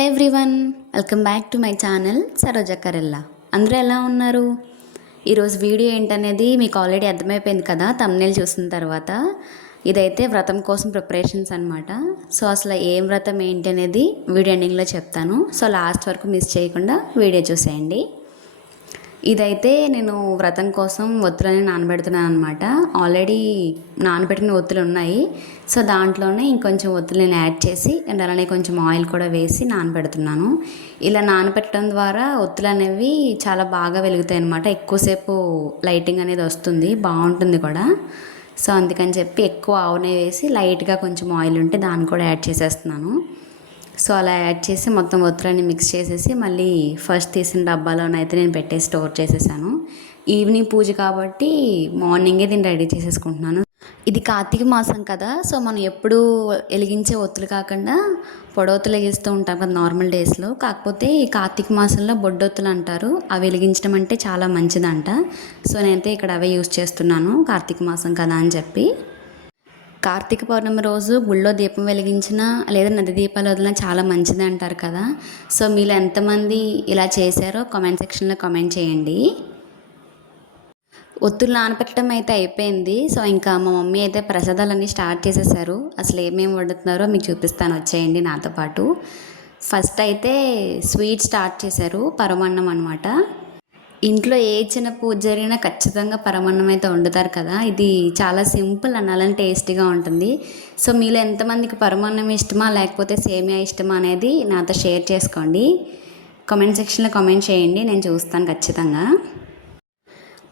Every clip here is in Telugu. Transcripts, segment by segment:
Hello everyone, welcome back to my channel Saroja Karella. అందరూ ఎలా ఉన్నారు? ఈరోజు వీడియో ఏంటనేది మీకు ఆల్రెడీ అర్థమైపోయింది కదా థంబ్నెయిల్ చూసిన తర్వాత. ఇదైతే వ్రతం కోసం ప్రిపరేషన్స్ అనమాట. సో అసలు ఏం వ్రతం ఏంటి అనేది వీడియో ఎండింగ్లో చెప్తాను. సో లాస్ట్ వరకు మిస్ చేయకుండా వీడియో చూసేయండి. ఇదైతే నేను వ్రతం కోసం ఒత్తులని నానబెడుతున్నాను అనమాట. ఆల్రెడీ నానబెట్టిన ఒత్తులు ఉన్నాయి. సో దాంట్లోనే ఇంకొంచెం ఒత్తులు నేను యాడ్ చేసి అండ్ అలానే కొంచెం ఆయిల్ కూడా వేసి నానబెడుతున్నాను. ఇలా నానబెట్టడం ద్వారా ఒత్తులు అనేవి చాలా బాగా వెలుగుతాయి అనమాట. ఎక్కువసేపు లైటింగ్ అనేది వస్తుంది, బాగుంటుంది కూడా. సో అందుకని చెప్పి ఎక్కువ ఆవునే వేసి లైట్గా కొంచెం ఆయిల్ ఉంటే దాన్ని కూడా యాడ్ చేసేస్తున్నాను. సో అలా యాడ్ చేసి మొత్తం ఒత్తులన్నీ మిక్స్ చేసేసి మళ్ళీ ఫస్ట్ తీసిన డబ్బాలోనైతే నేను పెట్టేసి స్టోర్ చేసేసాను. ఈవినింగ్ పూజ కాబట్టి మార్నింగే దీన్ని రెడీ చేసేసుకుంటున్నాను. ఇది కార్తీక మాసం కదా, సో మనం ఎప్పుడు వెలిగించే ఒత్తులు కాకుండా పొడవొత్తులు వెలిగిస్తూ ఉంటాం కదా నార్మల్ డేస్లో. కాకపోతే ఈ కార్తీక మాసంలో బొడ్డొత్తులు అంటారు, అవి వెలిగించడం అంటే చాలా మంచిదంట. సో నేనైతే ఇక్కడ అవే యూస్ చేస్తున్నాను కార్తీక మాసం కదా అని చెప్పి. కార్తీక పౌర్ణమి రోజు గుళ్ళో దీపం వెలిగించినా లేదా నది దీపాలు వదిలినా చాలా మంచిది అంటారు కదా. సో మీలో ఎంతమంది ఇలా చేశారో కామెంట్ సెక్షన్లో కామెంట్ చేయండి. ఒత్తులు నానపెట్టడం అయితే అయిపోయింది. సో ఇంకా మా మమ్మీ అయితే ప్రసాదాలన్నీ స్టార్ట్ చేసేసారు. అసలు ఏమేమి వండుతున్నారో మీకు చూపిస్తాను, వచ్చేయండి నాతో పాటు. ఫస్ట్ అయితే స్వీట్ స్టార్ట్ చేశారు, పరమాన్నం అనమాట. ఇంట్లో ఏ చిన్న పూజ జరిగినా ఖచ్చితంగా పరమాన్నం అయితే వండుతారు కదా. ఇది చాలా సింపుల్ అండ్ అలానే టేస్టీగా ఉంటుంది. సో మీలో ఎంతమందికి పరమాన్నం ఇష్టమా లేకపోతే సేమియా ఇష్టమా అనేది నాతో షేర్ చేసుకోండి. కామెంట్ సెక్షన్లో కామెంట్ చేయండి, నేను చూస్తాను ఖచ్చితంగా.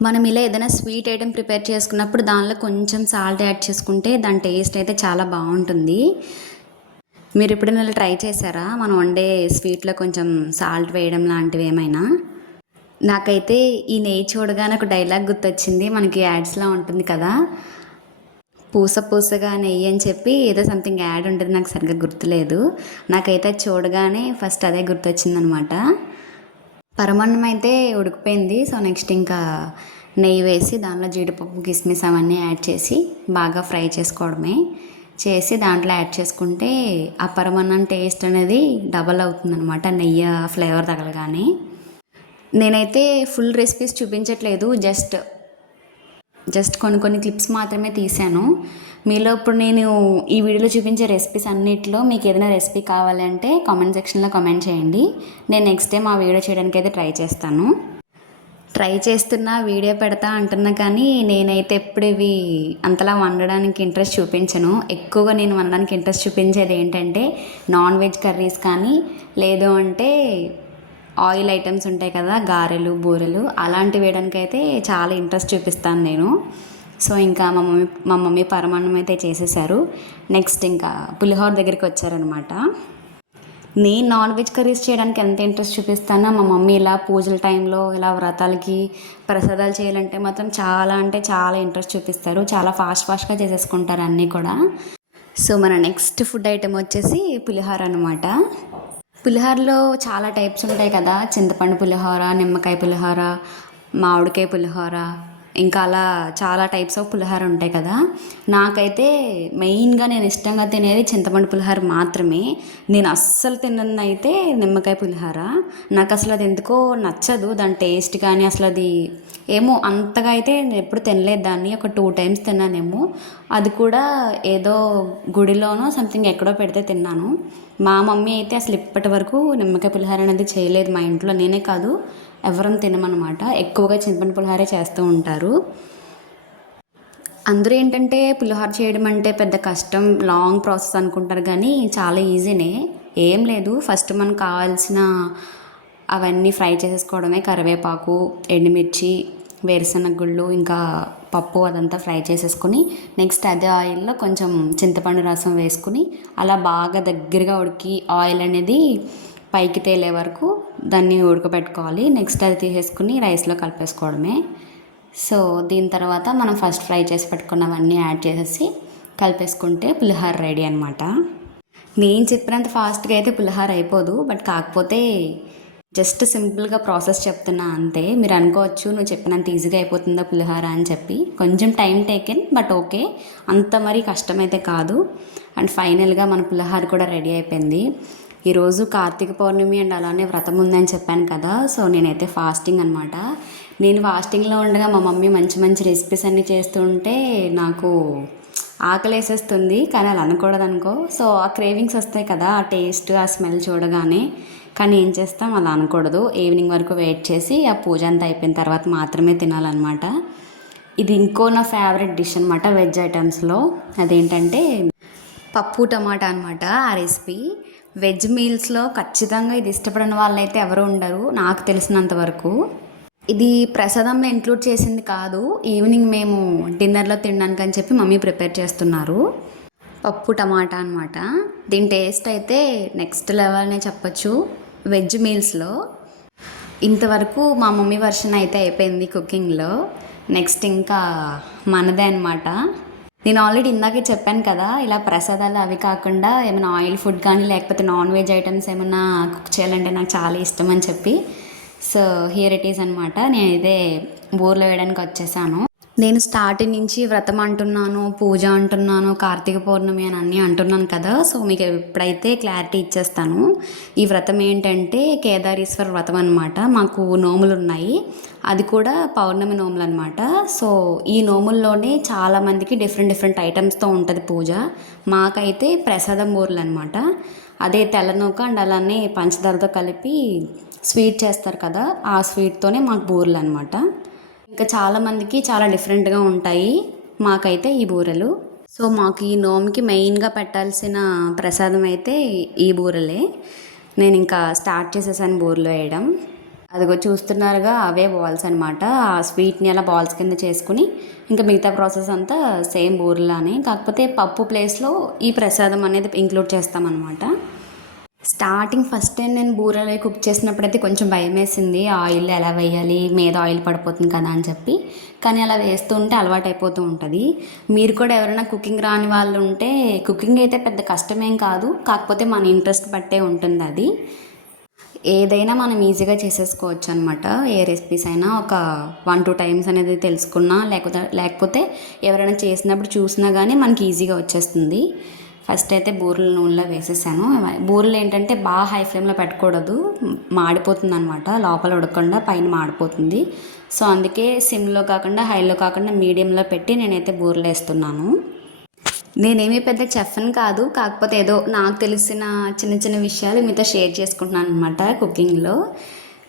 మనం ఇలా ఏదైనా స్వీట్ ఐటెం ప్రిపేర్ చేసుకున్నప్పుడు దానిలో కొంచెం సాల్ట్ యాడ్ చేసుకుంటే దాని టేస్ట్ అయితే చాలా బాగుంటుంది. మీరు ఎప్పుడైనా ఇలా ట్రై చేశారా మనం వండే స్వీట్లో కొంచెం సాల్ట్ వేయడం లాంటివి ఏమైనా? నాకైతే ఈ నెయ్యి చూడగానే ఒక డైలాగ్ గుర్తొచ్చింది. మనకి యాడ్స్లో ఉంటుంది కదా, పూస పూసగా నెయ్యి అని చెప్పి ఏదో సంథింగ్ యాడ్ ఉంటుంది, నాకు సరిగ్గా గుర్తులేదు. నాకైతే చూడగానే ఫస్ట్ అదే గుర్తొచ్చిందనమాట. పరమాన్నం అయితే ఉడికిపోయింది. సో నెక్స్ట్ ఇంకా నెయ్యి వేసి దానిలో జీడిపప్పు కిస్మిస్ అవన్నీ యాడ్ చేసి బాగా ఫ్రై చేసుకోవడమే. చేసి దాంట్లో యాడ్ చేసుకుంటే ఆ పరమాన్నం టేస్ట్ అనేది డబల్ అవుతుందన్నమాట, నెయ్యి ఫ్లేవర్ తగలగానే. నేనైతే ఫుల్ రెసిపీస్ చూపించట్లేదు, జస్ట్ కొన్ని క్లిప్స్ మాత్రమే తీసాను. మీలో ఇప్పుడు నేను ఈ వీడియోలో చూపించే రెసిపీస్ అన్నిటిలో మీకు ఏదైనా రెసిపీ కావాలంటే కామెంట్ సెక్షన్లో కామెంట్ చేయండి. నేను నెక్స్ట్ టైం ఆ వీడియో చేయడానికి అయితే ట్రై చేస్తాను. ట్రై చేస్తున్నా, వీడియో పెడతా అంటున్నా, కానీ నేనైతే ఎప్పుడు ఇవి అంతలా వండడానికి ఇంట్రెస్ట్ చూపించను. ఎక్కువగా నేను వండడానికి ఇంట్రెస్ట్ చూపించేది ఏంటంటే నాన్ వెజ్ కర్రీస్ కానీ, లేదు అంటే ఆయిల్ ఐటమ్స్ ఉంటాయి కదా, గారెలు బూరెలు అలాంటివి వేయడానికి అయితే చాలా ఇంట్రెస్ట్ చూపిస్తాను నేను. సో ఇంకా మా మమ్మీ పరమాన్నం అయితే చేసేసారు. నెక్స్ట్ ఇంకా పులిహోర దగ్గరికి వచ్చారనమాట. నేను నాన్ వెజ్ కర్రీస్ చేయడానికి ఎంత ఇంట్రెస్ట్ చూపిస్తానో మా మమ్మీ ఇలా పూజల టైంలో ఇలా వ్రతాలకి ప్రసాదాలు చేయాలంటే మాత్రం చాలా అంటే చాలా ఇంట్రెస్ట్ చూపిస్తారు. చాలా ఫాస్ట్గా చేసేసుకుంటారు అన్నీ కూడా. సో మన నెక్స్ట్ ఫుడ్ ఐటెం వచ్చేసి పులిహోర అనమాట. పులిహోరలో చాలా టైప్స్ ఉంటాయి కదా, చింతపండు పులిహోర, నిమ్మకాయ పులిహోర, మామిడికాయ పులిహోర, ఇంకా అలా చాలా టైప్స్ ఆఫ్ పులిహోర ఉంటాయి కదా. నాకైతే మెయిన్గా నేను ఇష్టంగా తినేది చింతపండు పులిహోర మాత్రమే. నేను అస్సలు తిన్నది అయితే నిమ్మకాయ పులిహోర. నాకు అసలు అది ఎందుకో నచ్చదు, దాని టేస్ట్ కానీ అసలు అది ఏమో అంతగా అయితే నేను ఎప్పుడు తినలేదు దాన్ని. ఒక 2 times తిన్నానేమో, అది కూడా ఏదో గుడిలోనో సంథింగ్ ఎక్కడో పెడితే తిన్నాను. మా మమ్మీ అయితే అసలు ఇప్పటి వరకు నిమ్మకాయ పులిహోర అనేది చేయలేదు మా ఇంట్లో. నేనే కాదు, ఎవరం తినమన్నమాట. ఎక్కువగా చింతపండు పులిహోరే చేస్తూ ఉంటారు. అందరూ ఏంటంటే పులిహోర చేయడం అంటే పెద్ద కష్టం, లాంగ్ ప్రాసెస్ అనుకుంటారు, కానీ చాలా ఈజీనే. ఏం లేదు, ఫస్ట్ మనకు కావాల్సిన అవన్నీ ఫ్రై చేసేసుకోవడమే. కరివేపాకు, ఎండుమిర్చి, వేరుశనగ గుళ్ళు, ఇంకా పప్పు అదంతా ఫ్రై చేసేసుకొని నెక్స్ట్ అదే ఆయిల్లో కొంచెం చింతపండు రసం వేసుకుని అలా బాగా దగ్గరగా ఉడికి ఆయిల్ అనేది పైకి తేలే వరకు దాన్ని ఉడకబెట్టుకోవాలి. నెక్స్ట్ అది తీసేసుకుని రైస్లో కలిపేసుకోవడమే. సో దీని తర్వాత మనం ఫస్ట్ ఫ్రై చేసి పెట్టుకున్నవన్నీ యాడ్ చేసేసి కలిపేసుకుంటే పులిహోర రెడీ అనమాట. నేను చెప్పినంత ఫాస్ట్గా అయితే పులిహోర అయిపోదు, బట్ కాకపోతే జస్ట్ సింపుల్గా ప్రాసెస్ చెప్తున్నా అంతే. మీరు అనుకోవచ్చు నువ్వు చెప్పినంత ఈజీగా అయిపోతుందా పులిహోర అని చెప్పి. కొంచెం టైం టేకెన్, బట్ ఓకే, అంత మరీ కష్టమైతే కాదు. అండ్ ఫైనల్గా మన పులిహోర కూడా రెడీ అయిపోయింది. ఈరోజు కార్తీక పౌర్ణమి అండ్ అలానే వ్రతం ఉందని చెప్పాను కదా, సో నేనైతే ఫాస్టింగ్ అనమాట. నేను ఫాస్టింగ్లో ఉండగా మా మమ్మీ మంచి మంచి రెసిపీస్ అన్నీ చేస్తుంటే నాకు ఆకలేసేస్తుంది, కానీ అలా అనకూడదు అనుకో. సో ఆ క్రేవింగ్స్ వస్తాయి కదా, ఆ టేస్ట్ ఆ స్మెల్ చూడగానే. కానీ ఏం చేస్తాం, అలా అనకూడదు. ఈవినింగ్ వరకు వెయిట్ చేసి ఆ పూజ అంతా అయిపోయిన తర్వాత మాత్రమే తినాలన్నమాట. ఇది ఇంకో నా ఫేవరెట్ డిష్ అనమాట వెజ్ ఐటమ్స్లో. అదేంటంటే పప్పు టమాటా అనమాట. ఆ రెసిపీ వెజ్ మీల్స్లో ఖచ్చితంగా ఇది ఇష్టపడిన వాళ్ళైతే ఎవరు ఉండరు నాకు తెలిసినంత వరకు. ఇది ప్రసాదంలో ఇంక్లూడ్ చేసింది కాదు, ఈవినింగ్ మేము డిన్నర్లో తినడానికి అని చెప్పి మమ్మీ ప్రిపేర్ చేస్తున్నారు. పప్పు టమాటా అనమాట. దీని టేస్ట్ అయితే నెక్స్ట్ లెవెల్నే చెప్పచ్చు వెజ్ మీల్స్లో. ఇంతవరకు మా మమ్మీ వర్షన్ అయితే అయిపోయింది కుకింగ్లో. నెక్స్ట్ ఇంకా మనదే అనమాట. నేను ఆల్రెడీ ఇందాకే చెప్పాను కదా, ఇలా ప్రసాదాలు అవి కాకుండా ఏమైనా ఆయిల్ ఫుడ్ కానీ లేకపోతే నాన్ వెజ్ ఐటమ్స్ ఏమైనా కుక్ చేయాలంటే నాకు చాలా ఇష్టం అని చెప్పి. సో హియర్ ఇట్ ఈస్ అనమాట. నేను ఇదే బూరెలు వేయడానికి వచ్చేసాను. నేను స్టార్టింగ్ నుంచి వ్రతం అంటున్నాను, పూజ అంటున్నాను, కార్తీక పౌర్ణమి అని అన్నీ అంటున్నాను కదా. సో మీకు ఇప్పుడైతే క్లారిటీ ఇచ్చేస్తాను. ఈ వ్రతం ఏంటంటే కేదారేశ్వర వ్రతం అనమాట. మాకు నోములు ఉన్నాయి, అది కూడా పౌర్ణమి నోములు అనమాట. సో ఈ నోముల్లోనే చాలామందికి డిఫరెంట్ డిఫరెంట్ ఐటమ్స్తో ఉంటుంది పూజ. మాకైతే ప్రసాదం బూరెలు అనమాట. అదే తెల్లనూక అండ్ అలానే పంచదారతో కలిపి స్వీట్ చేస్తారు కదా, ఆ స్వీట్తోనే మాకు బూరెలు అనమాట. ఇంకా చాలామందికి చాలా డిఫరెంట్గా ఉంటాయి, మాకైతే ఈ బూరెలు. సో మాకు ఈ నోముకి మెయిన్గా పెట్టాల్సిన ప్రసాదం అయితే ఈ బూరెలే. నేను ఇంకా స్టార్ట్ చేసేసాను బూరెలు వేయడం. అదిగో చూస్తున్నారుగా, అవే బాల్స్ అనమాట. ఆ స్వీట్ని అలా బాల్స్ కింద చేసుకుని ఇంకా మిగతా ప్రాసెస్ అంతా సేమ్ బూరెలానే, కాకపోతే పప్పు ప్లేస్లో ఈ ప్రసాదం అనేది ఇంక్లూడ్ చేస్తామన్నమాట. స్టార్టింగ్ ఫస్ట్ టైం నేను బూరెలు కుక్ చేసినప్పుడైతే కొంచెం భయం వేసింది, ఆయిల్ ఎలా వేయాలి, మీద ఆయిల్ పడిపోతుంది కదా అని చెప్పి. కానీ అలా వేస్తూ ఉంటే అలవాటు అయిపోతూ ఉంటుంది. మీరు కూడా ఎవరైనా కుకింగ్ రాని వాళ్ళు ఉంటే, కుకింగ్ అయితే పెద్ద కష్టమేం కాదు, కాకపోతే మన ఇంట్రెస్ట్ బట్టే ఉంటుంది అది. ఏదైనా మనం ఈజీగా చేసేసుకోవచ్చు అనమాట. ఏ రెసిపీస్ అయినా ఒక 1-2 టైమ్స్ అనేది తెలుసుకున్నా లేకపోతే ఎవరైనా చేసినప్పుడు చూసినా కానీ మనకి ఈజీగా వచ్చేస్తుంది. ఫస్ట్ అయితే బూరెలు నూనెలో వేసేసాను. బూరెలు ఏంటంటే బాగా హై ఫ్లేమ్లో పెట్టకూడదు, మాడిపోతుంది అనమాట, లోపల ఉడకకుండా పైన మాడిపోతుంది. సో అందుకే సిమ్లో కాకుండా హైలో కాకుండా మీడియంలో పెట్టి నేనైతే బూరెలు వేస్తున్నాను. నేనేమీ పెద్ద చెఫ్ని కాదు, కాకపోతే ఏదో నాకు తెలిసిన చిన్న చిన్న విషయాలు మీతో షేర్ చేసుకుంటున్నాను అనమాట కుకింగ్లో.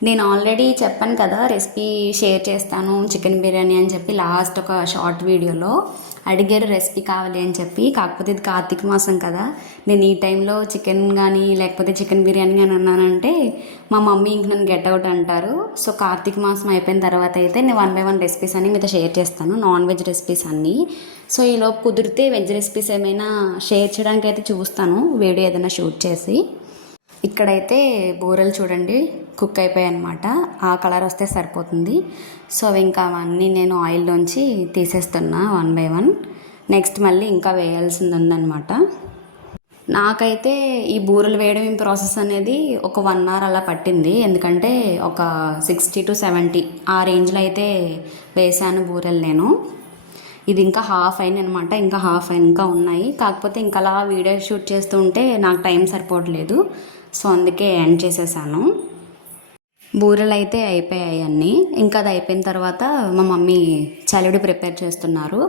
నేను ఆల్రెడీ చెప్పాను కదా రెసిపీ షేర్ చేస్తాను చికెన్ బిర్యానీ అని చెప్పి, లాస్ట్ ఒక షార్ట్ వీడియోలో అడిగారు రెసిపీ కావాలి అని చెప్పి. కాకపోతే ఇది కార్తీక మాసం కదా, నేను ఈ టైంలో చికెన్ కానీ లేకపోతే చికెన్ బిర్యానీ కానీ అన్నానంటే మా మమ్మీ ఇంక నన్ను గెట్ అవుట్ అంటారు. సో కార్తీక మాసం అయిపోయిన తర్వాత అయితే నేను 1 by 1 రెసిపీస్ అన్నీ మీతో షేర్ చేస్తాను, నాన్ వెజ్ రెసిపీస్ అన్నీ. సో ఈలోపు కుదిరితే వెజ్ రెసిపీస్ ఏమైనా షేర్ చేయడానికి అయితే చూస్తాను, వీడియో ఏదైనా షూట్ చేసి. ఇక్కడైతే బూరెలు చూడండి కుక్ అయిపోయాయి అనమాట, ఆ కలర్ వస్తే సరిపోతుంది. సో అవి ఇంకా అవన్నీ నేను ఆయిల్లోంచి తీసేస్తున్నా 1 by 1. నెక్స్ట్ మళ్ళీ ఇంకా వేయాల్సింది ఉందన్నమాట. నాకైతే ఈ బూరెలు వేయడం ప్రాసెస్ అనేది ఒక 1 hour అలా పట్టింది, ఎందుకంటే ఒక 60 to 70 ఆ రేంజ్లో అయితే వేసాను బూరెలు నేను. ఇది ఇంకా హాఫ్ అయింది అనమాట, ఇంకా హాఫ్ ఇంకా ఉన్నాయి. కాకపోతే ఇంకా అలా వీడియో షూట్ చేస్తూ ఉంటే నాకు టైం సరిపోవట్లేదు, సో అందుకే ఎండ్ చేసేసాను. బూరెలు అయితే అయిపోయాయి అన్నీ. ఇంకా అది అయిపోయిన తర్వాత మా మమ్మీ చలివిడి ప్రిపేర్ చేస్తున్నారు.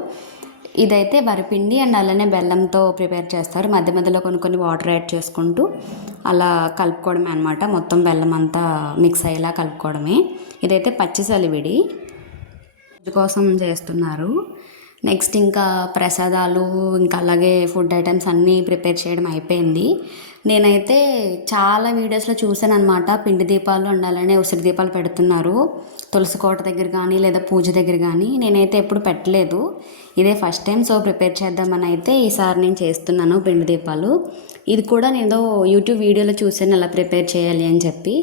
ఇదైతే వరిపిండి అండ్ అలానే బెల్లంతో ప్రిపేర్ చేస్తారు. మధ్య మధ్యలో కొన్ని వాటర్ యాడ్ చేసుకుంటూ అలా కలుపుకోవడమే అనమాట, మొత్తం బెల్లం అంతా మిక్స్ అయ్యేలా కలుపుకోవడమే. ఇదైతే పచ్చి చలివిడి కోసం చేస్తున్నారు. నెక్స్ట్ ఇంకా ప్రసాదాలు ఇంకా అలాగే ఫుడ్ ఐటమ్స్ అన్నీ ప్రిపేర్ చేయడం అయిపోయింది. నేనైతే చాలా వీడియోస్లో చూసాను అనమాట, పిండి దీపాలు ఉండాలనే ఉసిరి దీపాలు పెడుతున్నారు తులసి కోట దగ్గర కానీ లేదా పూజ దగ్గర కానీ. నేనైతే ఎప్పుడు పెట్టలేదు, ఇదే ఫస్ట్ టైం. సో ప్రిపేర్ చేద్దామని అయితే ఈసారి నేను చేస్తున్నాను పిండి దీపాలు. ఇది కూడా నేను యూట్యూబ్ వీడియోలో చూసాను ఎలా ప్రిపేర్ చేయాలి అని చెప్పి.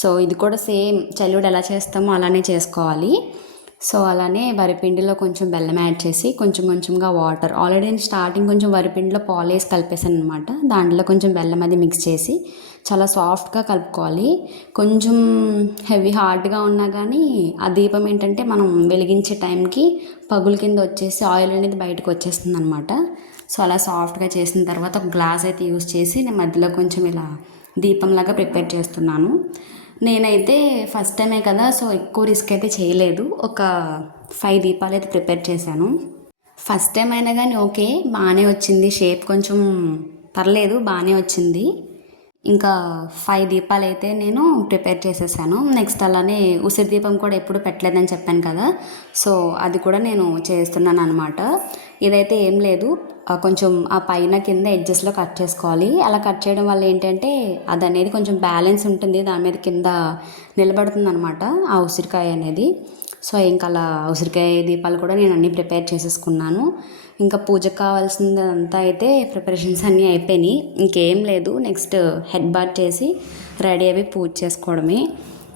సో ఇది కూడా సేమ్ చలివిడి ఎలా చేస్తామో అలానే చేసుకోవాలి. సో అలానే వరిపిండిలో కొంచెం బెల్లం యాడ్ చేసి కొంచెంగా వాటర్, ఆల్రెడీ నేను స్టార్టింగ్ కొంచెం వరిపిండిలో పాలు వేసి కలిపేసాను అనమాట, దాంట్లో కొంచెం బెల్లం అది మిక్స్ చేసి చాలా సాఫ్ట్గా కలుపుకోవాలి. కొంచెం హెవీ హార్డ్గా ఉన్నా కానీ ఆ దీపం ఏంటంటే మనం వెలిగించే టైంకి పగులు కింద వచ్చేసి ఆయిల్ అనేది బయటకు వచ్చేస్తుంది అనమాట. సో అలా సాఫ్ట్గా చేసిన తర్వాత ఒక గ్లాస్ అయితే యూస్ చేసి నేను మధ్యలో కొంచెం ఇలా దీపంలాగా ప్రిపేర్ చేస్తున్నాను. నేనైతే ఫస్ట్ టైమే కదా, సో ఎక్కువ రిస్క్ అయితే చేయలేదు. ఒక 5 దీపాలు అయితే ప్రిపేర్ చేశాను. ఫస్ట్ టైం అయినా కానీ ఓకే, బాగానే వచ్చింది. షేప్ కొంచెం పర్లేదు, బాగానే వచ్చింది. ఇంకా 5 దీపాలు అయితే నేను ప్రిపేర్ చేసేసాను. నెక్స్ట్ అలానే ఉసిరి దీపం కూడా ఎప్పుడు పెట్టలేదని చెప్పాను కదా, సో అది కూడా నేను చేస్తున్నాను అనమాట. ఇదైతే ఏం లేదు, కొంచెం ఆ పైన కింద ఎడ్జెస్లో కట్ చేసుకోవాలి. అలా కట్ చేయడం వల్ల ఏంటంటే అది అనేది కొంచెం బ్యాలెన్స్ ఉంటుంది, దాని మీద కింద నిలబడుతుంది అనమాట ఆ ఉసిరికాయ అనేది. సో ఇంకా అలా ఉసిరికాయ దీపాలు కూడా నేను అన్నీ ప్రిపేర్ చేసేసుకున్నాను. ఇంకా పూజకు కావాల్సిందంతా అయితే ప్రిపరేషన్స్ అన్నీ అయిపోయినాయి. ఇంకేం లేదు, నెక్స్ట్ హెడ్ బాత్ చేసి రెడీ అయ్యి పూజ చేసుకోవడమే.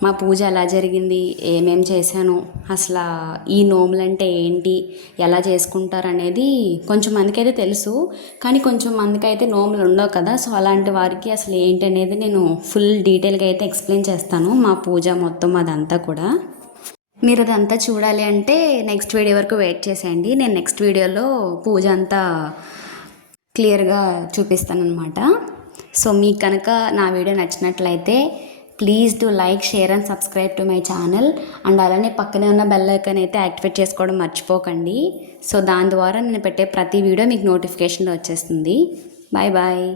మా పూజ ఎలా జరిగింది, ఏమేం చేశాను, అసలు ఈ నోములు అంటే ఏంటి, ఎలా చేసుకుంటారు అనేది కొంచెం మందికి అయితే తెలుసు, కానీ కొంచెం మందికి అయితే నోములు ఉండవు కదా. సో అలాంటి వారికి అసలు ఏంటి అనేది నేను ఫుల్ డీటెయిల్గా అయితే ఎక్స్ప్లెయిన్ చేస్తాను, మా పూజ మొత్తం అదంతా కూడా. మీరు అదంతా చూడాలి అంటే నెక్స్ట్ వీడియో వరకు వెయిట్ చేసేయండి. నేను నెక్స్ట్ వీడియోలో పూజ అంతా క్లియర్గా చూపిస్తానమాట. సో మీకు కనుక నా వీడియో నచ్చినట్లయితే please do like, share and subscribe to my channel. And అలానే పక్కనే ఉన్న బెల్ ఐకాన్ అయితే యాక్టివేట్ చేసుకోవడం మర్చిపోకండి. సో దాని ద్వారా నేను పెట్టే ప్రతి వీడియో మీకు నోటిఫికేషన్లో వచ్చేస్తుంది. Bye bye.